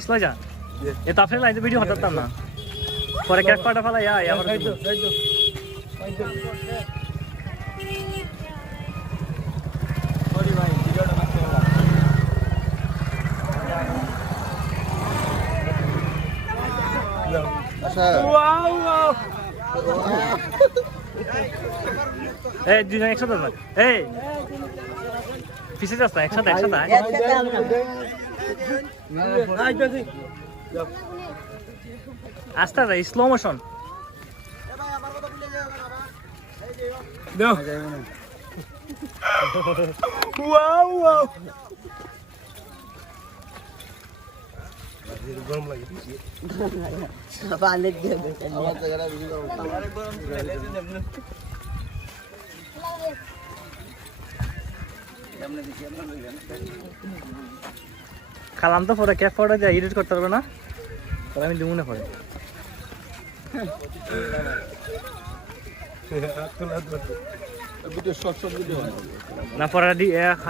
slow যা এ তো আপনার লাইনে ভিডিও হতাম না পরে ক্যাট পাটা ফেলা আবার এই দুজন একসাথে না এই পিছে যাস না একসাথে আস্তে আস্তে স্লো মোশন গরম লাগে খালাম তো পরে ক্যাপ ফটো দিয়ে এডিট করতে পারবে না পরে আমি দিমুনে পরে ভিডিও শর্ট ভিডিও না পরে